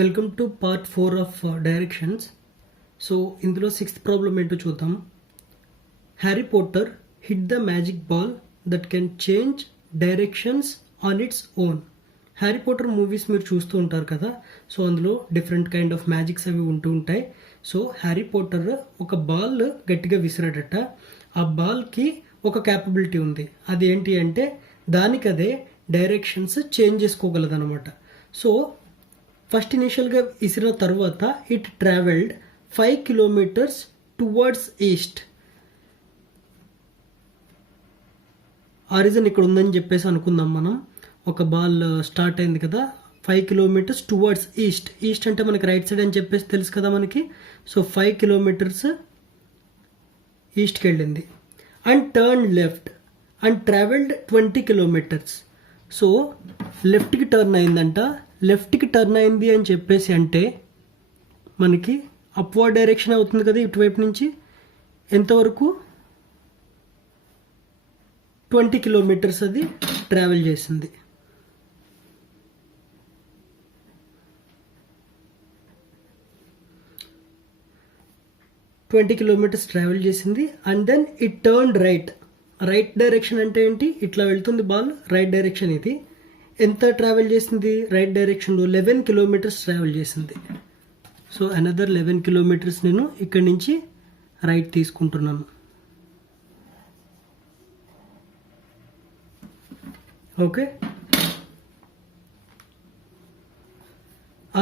Welcome to part 4 of directions. So ఇందులో 6th problem ఏంటో చూద్దాం. Harry Potter hit the magic ball that can change directions on its own. Harry Potter movies మీరు చూస్తూ ఉంటారు కదా, so అందులో different kind of magics అవి ఉంటూ ఉంటాయి. సో హ్యారీ పోటర్ ఒక బాల్ గట్టిగా విసిరాడట. ఆ బాల్కి ఒక క్యాపబిలిటీ ఉంది. అది ఏంటి అంటే దానికదే డైరెక్షన్స్ చేంజ్ చేసుకోగలదు అనమాట. సో ఫస్ట్ ఇనిషియల్గా విసిరిన తర్వాత ఇట్ ట్రావెల్డ్ 5 kilometers టువర్డ్స్ ఈస్ట్. ఆరిజన్ ఇక్కడ ఉందని చెప్పేసి అనుకుందాం మనం. ఒక బాల్ స్టార్ట్ అయింది కదా, 5 kilometers టువర్డ్స్ ఈస్ట్. ఈస్ట్ అంటే మనకి రైట్ సైడ్ అని చెప్పేసి తెలుసు కదా మనకి. సో 5 kilometers ఈస్ట్కి వెళ్ళింది. And turn left and travelled 20 kilometers. So లెఫ్ట్కి టర్న్ అయిందంట. లెఫ్ట్కి టర్న్ అయింది అని చెప్పేసి అంటే మనకి అప్వర్డ్ డైరెక్షన్ అవుతుంది కదా, ఇటువైపు నుంచి ఎంతవరకు 20 kilometers అది ట్రావెల్ చేసింది. ట్రావెల్ చేసింది. And then it turn right. Right direction అంటే ఏంటి? ఇట్లా వెళ్తుంది బాల్, రైట్ డైరెక్షన్ ఇది. ఎంత ట్రావెల్ చేసింది? రైట్ డైరెక్షన్లో 11 kilometers ట్రావెల్ చేసింది. సో అనదర్ 11 kilometers నేను ఇక్కడి నుంచి రైట్ తీసుకుంటున్నాను. ఓకే,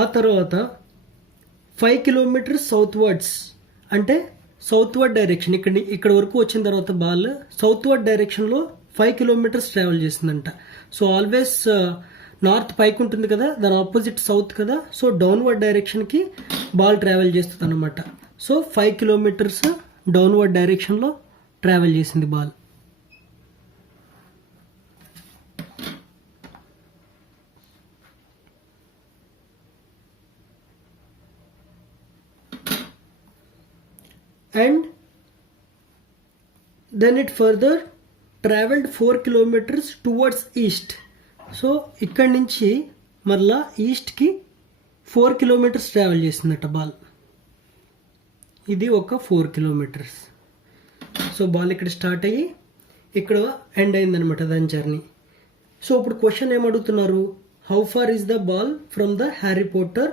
ఆ తర్వాత 5 kilometers సౌత్వర్డ్స్ అంటే సౌత్వర్డ్ డైరెక్షన్. ఇక్కడ వరకు వచ్చిన తర్వాత బాల్ సౌత్వర్డ్ డైరెక్షన్లో 5 kilometers ట్రావెల్ చేసిందంట. సో ఆల్వేస్ నార్త్ పైకి ఉంటుంది కదా, దాని ఆపోజిట్ సౌత్ కదా. సో డౌన్వర్డ్ డైరెక్షన్కి బాల్ ట్రావెల్ చేస్తుంది అనమాట. సో 5 kilometers డౌన్వర్డ్ డైరెక్షన్లో ట్రావెల్ చేసింది ball. And then it further travelled 4 kilometers టువర్డ్స్ ఈస్ట్. సో ఇక్కడి నుంచి మరలా ఈస్ట్కి 4 kilometers ట్రావెల్ చేసిందట బాల్. ఇది ఒక 4 kilometers. సో బాల్ ఇక్కడ స్టార్ట్ అయ్యి ఇక్కడ ఎండ్ అయిందనమాట దాని జర్నీ. సో ఇప్పుడు క్వశ్చన్ ఏమడుగుతున్నారు? How far is the ball from the Harry Potter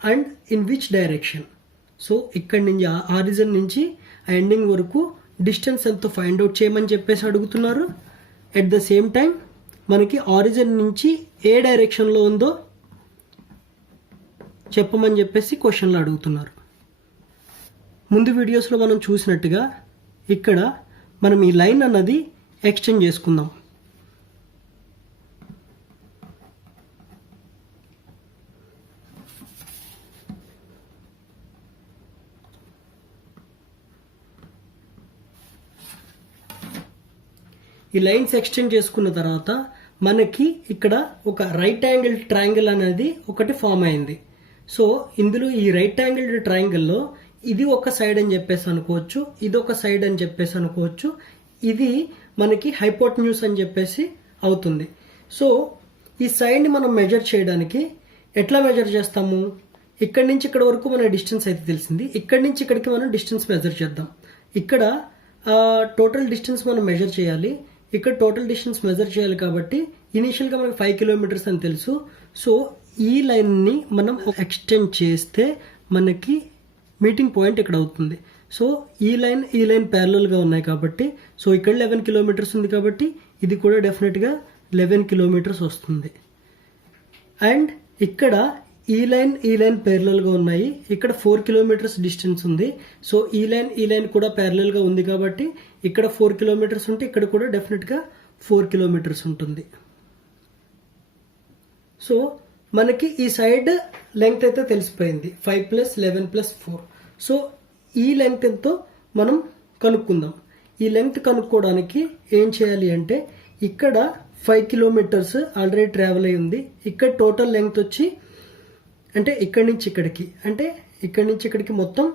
and in which direction. So ఇక్కడి నుంచి ఆరిజిన్ నుంచి ఆ ఎండింగ్ వరకు డిస్టెన్స్ ఎంతో ఫైండ్ అవుట్ చేయమని చెప్పేసి అడుగుతున్నారు. ఎట్ ద సేమ్ టైం మనకి ఆరిజిన్ నుంచి ఏ డైరెక్షన్లో ఉందో చెప్పమని చెప్పేసి క్వశ్చన్లో అడుగుతున్నారు. ముందు వీడియోస్లో మనం చూసినట్టుగా ఇక్కడ మనం ఈ లైన్ అన్నది ఎక్స్టెండ్ చేసుకుందాం. ఈ లైన్స్ ఎక్స్టెండ్ చేసుకున్న తర్వాత మనకి ఇక్కడ ఒక రైట్ యాంగిల్ ట్రయాంగిల్ అనేది ఒకటి ఫామ్ అయింది. సో ఇందులో ఈ రైట్ యాంగిల్ ట్రయాంగిల్లో ఇది ఒక సైడ్ అని చెప్పేసి అనుకోవచ్చు, ఇది ఒక సైడ్ అని చెప్పేసి అనుకోవచ్చు, ఇది మనకి హైపోటెన్యూస్ అని చెప్పేసి అవుతుంది. సో ఈ సైడ్ని మనం మెజర్ చేయడానికి ఎట్లా మెజర్ చేస్తాము? ఇక్కడి నుంచి ఇక్కడ వరకు మన డిస్టెన్స్ అయితే తెలిసింది. ఇక్కడి నుంచి ఇక్కడికి మనం డిస్టెన్స్ మెజర్ చేద్దాం. ఇక్కడ టోటల్ డిస్టెన్స్ మనం మెజర్ చేయాలి. ఇక్కడ టోటల్ డిస్టెన్స్ మెజర్ చేయాలి కాబట్టి ఇనీషియల్గా మనకి 5 kilometers అని తెలుసు. సో ఈ లైన్ని మనం ఎక్స్టెండ్ చేస్తే మనకి మీటింగ్ పాయింట్ ఇక్కడ అవుతుంది. సో ఈ లైన్ ప్యారలల్గా ఉన్నాయి కాబట్టి, సో ఇక్కడ 11 kilometers ఉంది కాబట్టి ఇది కూడా డెఫినెట్గా 11 kilometers వస్తుంది. అండ్ ఇక్కడ ఈ లైన్ ప్యారలల్గా ఉన్నాయి. ఇక్కడ 4 kilometers డిస్టెన్స్ ఉంది. సో ఈ లైన్ కూడా ప్యారలల్గా ఉంది కాబట్టి ఇక్కడ 4 kilometers ఉంటే ఇక్కడ కూడా డెఫినెట్గా 4 kilometers ఉంటుంది. సో మనకి ఈ సైడ్ లెంగ్త్ అయితే తెలిసిపోయింది, 5 + 11 + 4. సో ఈ లెంగ్త్ ఎంతో మనం కనుక్కుందాం. ఈ లెంగ్త్ కనుక్కోవడానికి ఏం చేయాలి అంటే ఇక్కడ 5 kilometers ఆల్రెడీ ట్రావెల్ అయి ఉంది. ఇక్కడ టోటల్ లెంగ్త్ వచ్చి అంటే ఇక్కడి నుంచి ఇక్కడికి మొత్తం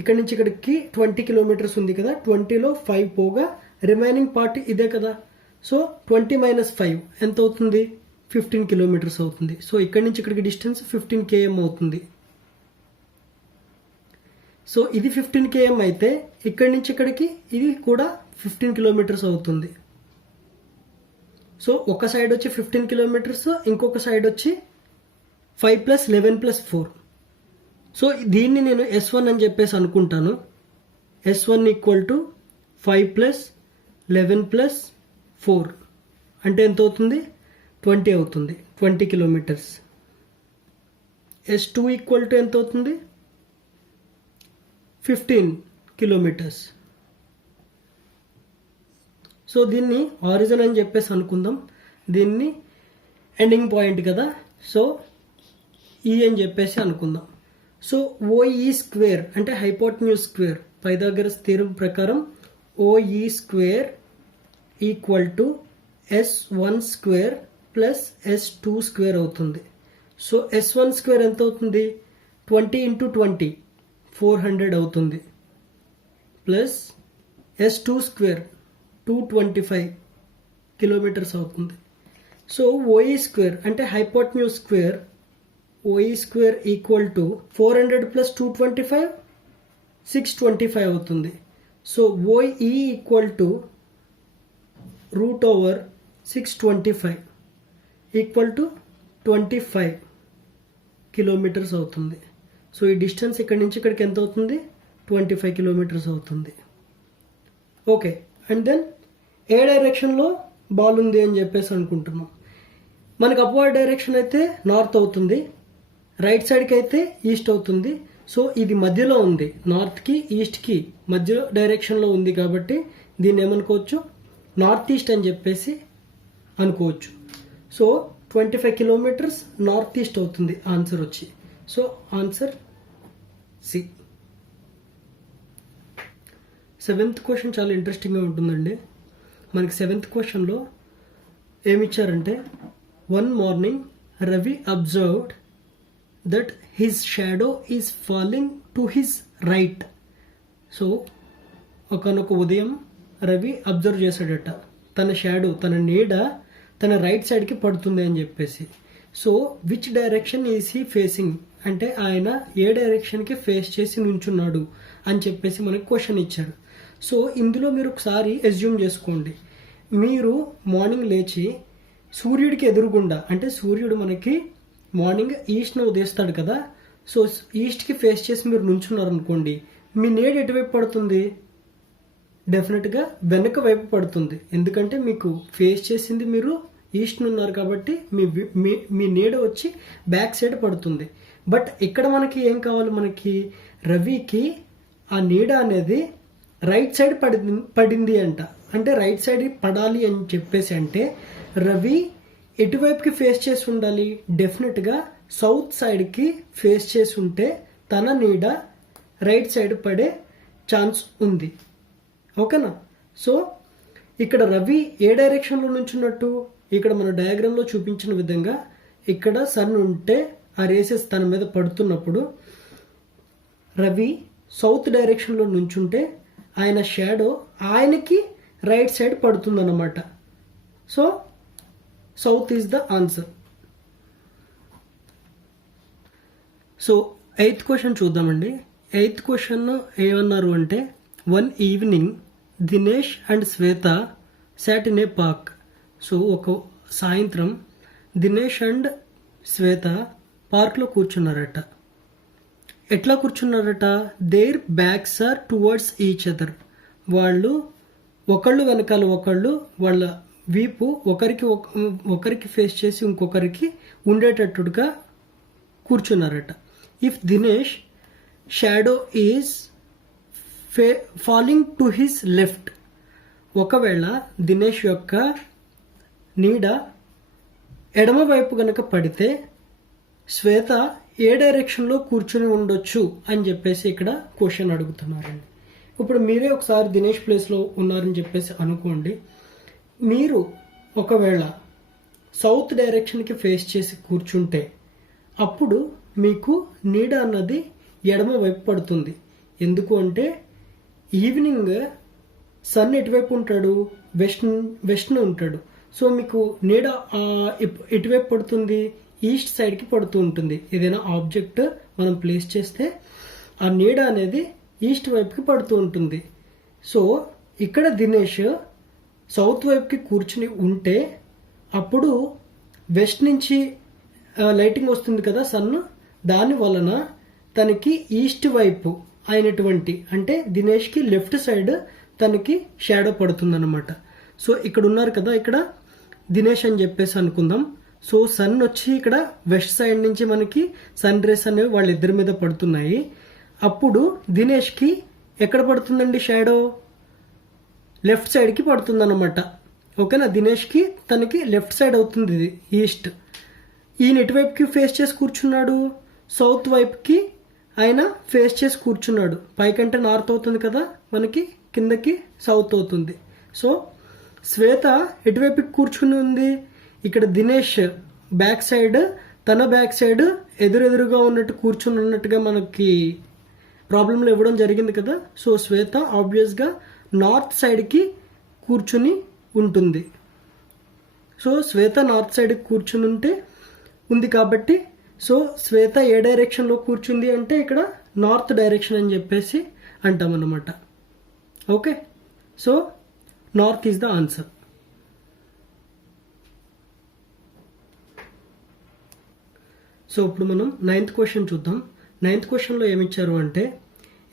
ఇక్కడి నుంచి ఇక్కడికి 20 kilometers ఉంది కదా. 20లో 5 పోగా రిమైనింగ్ పార్ట్ ఇదే కదా. సో 20 - 5 ఎంత అవుతుంది? 15 కిలోమీటర్స్ అవుతుంది. సో ఇక్కడి నుంచి ఇక్కడికి డిస్టెన్స్ 15 km అవుతుంది. సో ఇది 15 km అయితే ఇక్కడి నుంచి ఇక్కడికి ఇది కూడా 15 కిలోమీటర్స్ అవుతుంది. సో ఒక సైడ్ వచ్చి 15 కిలోమీటర్స్, ఇంకొక సైడ్ వచ్చి 5 + 11 + 4. సో దీన్ని నేను S1 అని చెప్పేసి అనుకుంటాను. S1 = 5 + 11 + 4 అంటే ఎంత అవుతుంది? 20 అవుతుంది. 20 కిలోమీటర్స్. S2 = ఎంత అవుతుంది? 15 కిలోమీటర్స్. సో దీన్ని ఆరిజిన్ అని చెప్పేసి అనుకుందాం. దీన్ని ఎండింగ్ పాయింట్ కదా, సో ఈ అని చెప్పేసి అనుకుందాం. సో OE² అంటే హైపోటెన్యూస్ స్క్వేర్, పైథాగరస్ థీరం ప్రకారం OE² = S1² + S2² అవుతుంది. సో S1² ఎంత అవుతుంది? 20 × 20 400 అవుతుంది, ప్లస్ S2² 225 కిలోమీటర్స్ అవుతుంది. సో OE² అంటే హైపోటెన్యూస్ స్క్వేర్, OE² = 400 + 225 625 అవుతుంది. సో OE = √625 = 25 కిలోమీటర్స్ అవుతుంది. సో ఈ డిస్టెన్స్ ఇక్కడి నుంచి ఇక్కడికి ఎంత అవుతుంది? 25 కిలోమీటర్స్ అవుతుంది. ఓకే, అండ్ దెన్ ఏ డైరెక్షన్లో బాల్ ఉంది అని చెప్పేసి అనుకుంటున్నాం. మనకు అప్వర్డ్ డైరెక్షన్ అయితే నార్త్ అవుతుంది, రైట్ సైడ్కి అయితే ఈస్ట్ అవుతుంది. సో ఇది మధ్యలో ఉంది, నార్త్కి ఈస్ట్కి మధ్య డైరెక్షన్లో ఉంది కాబట్టి దీన్ని ఏమనుకోవచ్చు? నార్త్ ఈస్ట్ అని చెప్పేసి అనుకోవచ్చు. సో 25 కిలోమీటర్స్ నార్త్ ఈస్ట్ అవుతుంది ఆన్సర్ వచ్చి. So answer C. 7th question చాలా ఇంట్రెస్టింగ్గా ఉంటుందండి. మనకి 7th క్వశ్చన్లో ఏమిచ్చారంటే, one morning Ravi observed that his shadow is falling to his right. So ఒకనొక ఉదయం రవి అబ్జర్వ్ చేశాడట, తన షాడో, తన నీడ తన రైట్ సైడ్కి పడుతుంది అని చెప్పేసి. So which direction is he facing అంటే ఆయన ఏ డైరెక్షన్కి ఫేస్ చేసి నుంచున్నాడు అని చెప్పేసి మనకి క్వశ్చన్ ఇచ్చారు. సో ఇందులో మీరు ఒకసారి అజ్యూమ్ చేసుకోండి, మీరు మార్నింగ్ లేచి సూర్యుడికి ఎదురుగుండా, అంటే సూర్యుడు మనకి మార్నింగ్ ఈస్ట్ను ఉదయిస్తాడు కదా, సో ఈస్ట్కి ఫేస్ చేసి మీరు నుంచున్నారు అనుకోండి, మీ నీడ ఎటువైపు పడుతుంది? డెఫినెట్గా వెనక వైపు పడుతుంది. ఎందుకంటే మీకు ఫేస్ చేసింది మీరు ఈస్ట్ ఉన్నారు కాబట్టి మీ నీడ వచ్చి బ్యాక్ సైడ్ పడుతుంది. బట్ ఇక్కడ మనకి ఏం కావాలి? మనకి రవికి ఆ నీడ అనేది రైట్ సైడ్ పడింది అంట. అంటే రైట్ సైడ్ పడాలి అని చెప్పేసి అంటే రవి ఎటువైపుకి ఫేస్ చేసి ఉండాలి? డెఫినెట్గా సౌత్ సైడ్కి ఫేస్ చేసి ఉంటే తన నీడ రైట్ సైడ్ పడే ఛాన్స్ ఉంది. ఓకేనా? సో ఇక్కడ రవి ఏ డైరెక్షన్లో నుంచున్నట్టు? ఇక్కడ మన డయాగ్రామ్లో చూపించిన విధంగా ఇక్కడ సన్ ఉంటే ఆ రేసెస్ తన మీద పడుతున్నప్పుడు రవి సౌత్ డైరెక్షన్లో నుంచుంటే ఆయన షాడో ఆయనకి రైట్ సైడ్ పడుతుందన్నమాట. So south is the answer. So 8th question చూద్దామండి. 8th క్వశ్చన్ ఏమన్నారు అంటే, one evening Dinesh and Shweta sat in a park. So ఒక సాయంత్రం దినేష్ అండ్ శ్వేత పార్క్లో కూర్చున్నారట. ఎట్లా కూర్చున్నారట? Their backs are towards each other. వాళ్ళు ఒకళ్ళు వెనకాల ఒకళ్ళు, వాళ్ళ వీపు ఒకరికి ఫేస్ చేసి ఇంకొకరికి ఉండేటట్టుగా కూర్చున్నారట. If Dinesh shadow is falling to his left, ఒకవేళ దినేష్ యొక్క నీడ ఎడమ వైపు గనక పడితే శ్వేత ఏ డైరెక్షన్లో కూర్చుని ఉండొచ్చు అని చెప్పేసి ఇక్కడ క్వశ్చన్ అడుగుతున్నారండి. ఇప్పుడు మీరే ఒకసారి దినేష్ ప్లేస్లో ఉన్నారని చెప్పేసి అనుకోండి. మీరు ఒకవేళ సౌత్ డైరెక్షన్కి ఫేస్ చేసి కూర్చుంటే అప్పుడు మీకు నీడ అన్నది ఎడమ వైపు పడుతుంది. ఎందుకు అంటే ఈవినింగ్ సన్ ఎటువైపు ఉంటాడు? వెస్ట్ను ఉంటాడు. సో మీకు నీడ ఎటువైపు పడుతుంది, ఈస్ట్ సైడ్కి పడుతూ ఉంటుంది. ఏదైనా ఆబ్జెక్ట్ మనం ప్లేస్ చేస్తే ఆ నీడ అనేది ఈస్ట్ వైపుకి పడుతూ ఉంటుంది. సో ఇక్కడ దినేష్ సౌత్ వైపుకి కూర్చుని ఉంటే అప్పుడు వెస్ట్ నుంచి లైటింగ్ వస్తుంది కదా సన్, దాని వలన తనకి ఈస్ట్ వైపు అయినటువంటి అంటే దినేష్కి లెఫ్ట్ సైడ్ తనకి షాడో పడుతుంది అనమాట. సో ఇక్కడ ఉన్నారు కదా, ఇక్కడ దినేష్ అని చెప్పేసి అనుకుందాం. సో సన్ వచ్చి ఇక్కడ వెస్ట్ సైడ్ నుంచి మనకి సన్ రేస్ అనేవి వాళ్ళిద్దరి మీద పడుతున్నాయి. అప్పుడు దినేష్కి ఎక్కడ పడుతుందండి షాడో, లెఫ్ట్ సైడ్కి పడుతుంది అనమాట. ఓకేనా, దినేష్కి తనకి లెఫ్ట్ సైడ్ అవుతుంది ఇది ఈస్ట్. ఈయన ఎటువైపుకి ఫేస్ చేసి కూర్చున్నాడు, సౌత్ వైపుకి ఆయన ఫేస్ చేసి కూర్చున్నాడు. పైకంటే నార్త్ అవుతుంది కదా మనకి, కిందకి సౌత్ అవుతుంది. సో శ్వేత ఎటువైపుకి కూర్చుని ఉంది, ఇక్కడ దినేష్ బ్యాక్ సైడ్, తన బ్యాక్ సైడ్ ఎదురెదురుగా ఉన్నట్టు కూర్చుని ఉన్నట్టుగా మనకి ప్రాబ్లంలో ఇవ్వడం జరిగింది కదా. సో శ్వేత ఆబ్వియస్గా నార్త్ సైడ్కి కూర్చుని ఉంటుంది. సో శ్వేత నార్త్ సైడ్కి కూర్చుని ఉంది కాబట్టి సో శ్వేత ఏ డైరెక్షన్లో కూర్చుంది అంటే ఇక్కడ నార్త్ డైరెక్షన్ అని చెప్పేసి అంటామన్నమాట. Okay, so north is the answer. So ఇప్పుడు మనం 9th క్వశ్చన్ చూద్దాం. 9th క్వశ్చన్లో ఏమిచ్చారు అంటే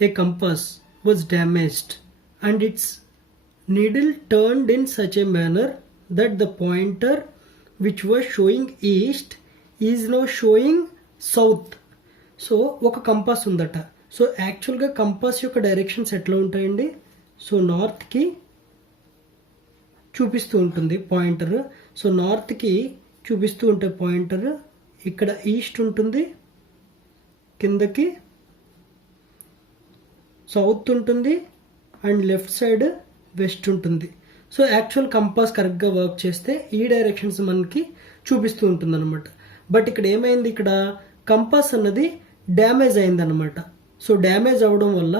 a compass was damaged and its needle turned in such a manner that the pointer which was showing east is now showing south. So ఒక compass ఉందట. So యాక్చువల్గా compass యొక్క డైరెక్షన్స్ ఎట్లా ఉంటాయండి, సో నార్త్కి చూపిస్తూ ఉంటుంది పాయింటర్. సో నార్త్కి చూపిస్తూ ఉంటే పాయింటర్ ఇక్కడ ఈస్ట్ ఉంటుంది, కిందకి సౌత్ ఉంటుంది అండ్ లెఫ్ట్ సైడ్ వెస్ట్ ఉంటుంది. సో యాక్చువల్ కంపాస్ కరెక్ట్గా వర్క్ చేస్తే ఈ డైరెక్షన్స్ మనకి చూపిస్తూ ఉంటుంది అనమాట. బట్ ఇక్కడ ఏమైంది, ఇక్కడ కంపాస్ అన్నది డ్యామేజ్ అయిందనమాట. సో డ్యామేజ్ అవ్వడం వల్ల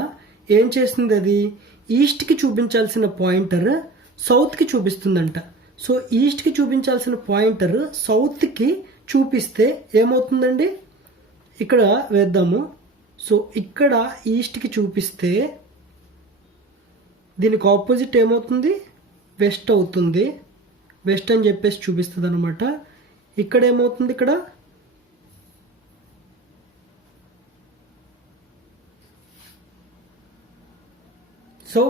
ఏం చేస్తుంది, అది ఈస్ట్కి చూపించాల్సిన పాయింటర్ సౌత్కి చూపిస్తుందంట. సో ఈస్ట్కి చూపించాల్సిన పాయింటర్ సౌత్కి చూపిస్తే ఏమవుతుందండి, ఇక్కడ వేద్దాము. సో ఇక్కడ ఈస్ట్కి చూపిస్తే దీనికి ఆపోజిట్ ఏమవుతుంది, వెస్ట్ అవుతుంది. వెస్ట్ అని చెప్పేసి చూపిస్తుంది అనమాట. ఇక్కడ ఏమవుతుంది, ఇక్కడ సో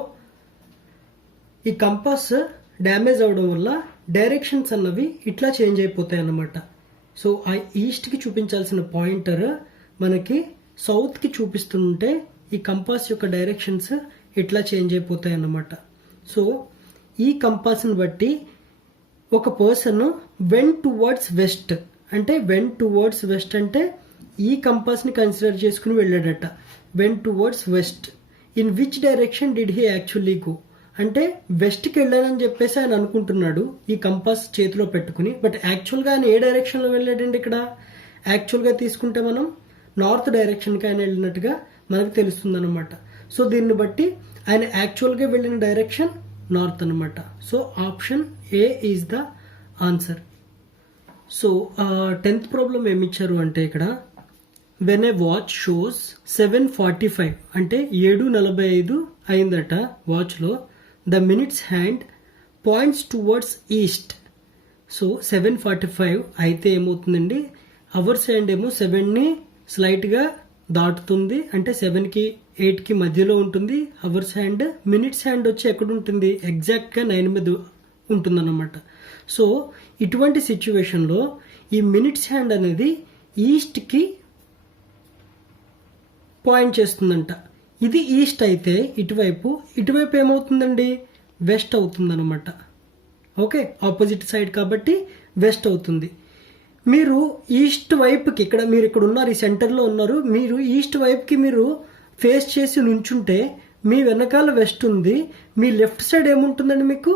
ఈ కంపాస్ డ్యామేజ్ అవడం వల్ల డైరెక్షన్స్ అన్నవి ఇట్లా చేంజ్ అయిపోతాయి అన్నమాట. సో ఆ ఈస్ట్కి చూపించాల్సిన పాయింటర్ మనకి సౌత్కి చూపిస్తుంటే ఈ కంపాస్ యొక్క డైరెక్షన్స్ ఇట్లా చేంజ్ అయిపోతాయి అన్నమాట. సో ఈ కంపాస్ని బట్టి ఒక పర్సన్ వెన్ టువర్డ్స్ వెస్ట్ అంటే ఈ కంపాస్ని కన్సిడర్ చేసుకుని వెళ్ళాడట. When towards west, in which direction did he actually go అంటే వెస్ట్కి వెళ్ళానని చెప్పేసి ఆయన అనుకుంటున్నాడు ఈ కంపాస్ చేతిలో పెట్టుకుని. బట్ యాక్చువల్గా ఆయన ఏ డైరెక్షన్లో వెళ్ళాడండి, ఇక్కడ యాక్చువల్గా తీసుకుంటే మనం నార్త్ డైరెక్షన్కి ఆయన వెళ్ళినట్టుగా మనకు తెలుస్తుంది అనమాట. సో దీన్ని బట్టి ఆయన యాక్చువల్గా వెళ్ళిన డైరెక్షన్ నార్త్ అనమాట. So option A is the answer. So 10th problem ఏమిచ్చారు అంటే ఇక్కడ వెన్ ఏ వాచ్ షోస్ 7:45 అంటే 7:45 అయిందట వాచ్లో, the minutes hand points towards east. So 7:45 అయితే ఏమవుతుందండి, అవర్స్ హ్యాండ్ ఏమో 7ని స్లైట్గా దాటుతుంది అంటే 7కి 8కి మధ్యలో ఉంటుంది అవర్స్ హ్యాండ్. మినిట్స్ హ్యాండ్ వచ్చి ఎక్కడ ఉంటుంది, ఎగ్జాక్ట్గా 9 మీద ఉంటుంది అన్నమాట. సో ఇటువంటి సిచ్యువేషన్లో ఈ మినిట్స్ హ్యాండ్ అనేది ఈస్ట్కి పాయింట్ చేస్తుందంట. ఇది ఈస్ట్ అయితే ఇటువైపు ఏమవుతుందండి, వెస్ట్ అవుతుందన్నమాట. ఓకే, ఆపోజిట్ సైడ్ కాబట్టి వెస్ట్ అవుతుంది. మీరు ఈస్ట్ వైపుకి మీరు ఇక్కడ ఉన్నారు, ఈ సెంటర్లో ఉన్నారు, మీరు ఈస్ట్ వైపుకి మీరు ఫేస్ చేసి నుంచుంటే మీ వెనకాల వెస్ట్ ఉంది, మీ లెఫ్ట్ సైడ్ ఏముంటుందండి, మీకు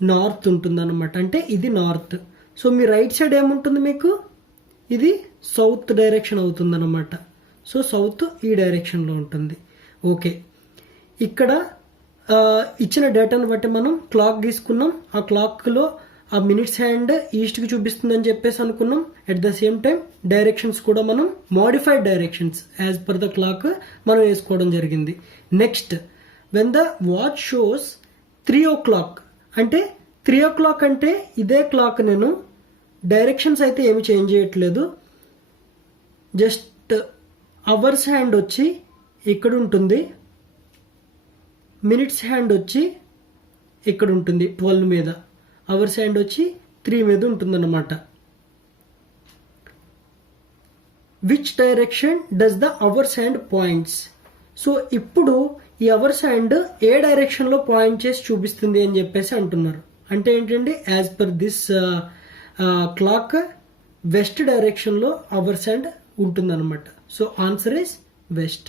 నార్త్ ఉంటుంది అనమాట. అంటే ఇది నార్త్. సో మీ రైట్ సైడ్ ఏముంటుంది, మీకు ఇది సౌత్ డైరెక్షన్ అవుతుంది అనమాట. సో సౌత్ ఈ డైరెక్షన్లో ఉంటుంది. ఓకే, ఇక్కడ ఇచ్చిన డేటాను బట్టి మనం క్లాక్ గీసుకున్నాం. ఆ క్లాక్లో ఆ మినిట్స్ హ్యాండ్ ఈస్ట్కి చూపిస్తుంది అని చెప్పేసి అనుకున్నాం. At the same time directions కూడా మనం modified directions as per the clock మనం వేసుకోవడం జరిగింది. Next when the watch shows 3 o'clock అంటే 3 o'clock అంటే ఇదే క్లాక్ నేను డైరెక్షన్స్ అయితే ఏమి చేంజ్ చేయట్లేదు. జస్ట్ అవర్స్ హ్యాండ్ వచ్చి ఇక్కడ ఉంటుంది, మినిట్స్ హ్యాండ్ వచ్చి ఇక్కడ ఉంటుంది 12 మీద, అవర్స్ హ్యాండ్ వచ్చి 3 మీద ఉంటుందన్నమాట. Which direction does the hours hand points? So ఇప్పుడు ఈ అవర్స్ హ్యాండ్ ఏ డైరెక్షన్లో పాయింట్ చేసి చూపిస్తుంది అని చెప్పేసి అంటున్నారు. అంటే ఏంటంటే as per this clock west డైరెక్షన్లో అవర్స్ హ్యాండ్ ఉంటుందన్నమాట. So answer is west.